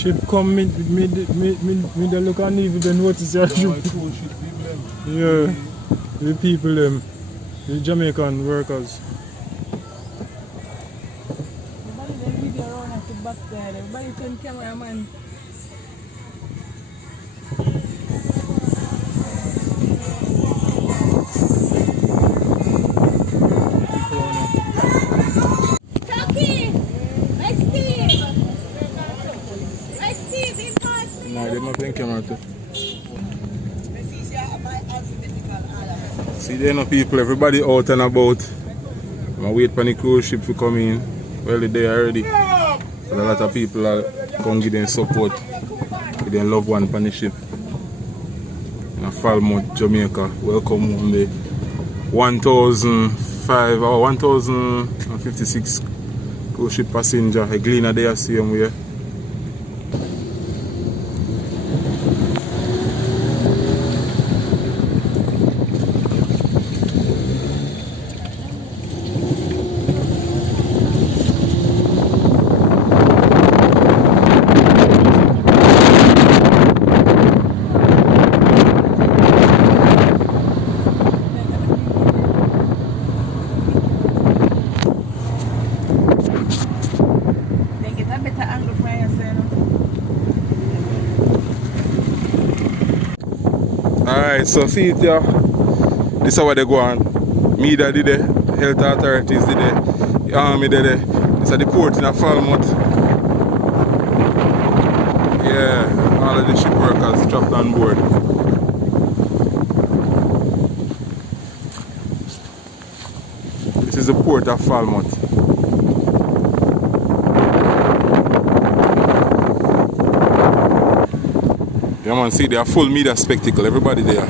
ship come, me the look and even the notice your ship. Yeah, the people them, the Jamaican workers. Everybody video around at the back there. Everybody turn cameraman. See there no people, everybody out and about. I wait for the cruise ship to come in. Well, they're already. So a lot of people are come give them support with their loved one on the ship. In Falmouth, Jamaica. Welcome on the 1,005 or 1,056 cruise ship passenger. A gleaner there, see them here. Alright, so see it here. This is where they go on. Media did it, health authorities did it, the army did it. This is the port in Falmouth. Yeah, all of the ship workers trapped on board. This is the port of Falmouth. Yeah man, see they are full media spectacle, everybody there.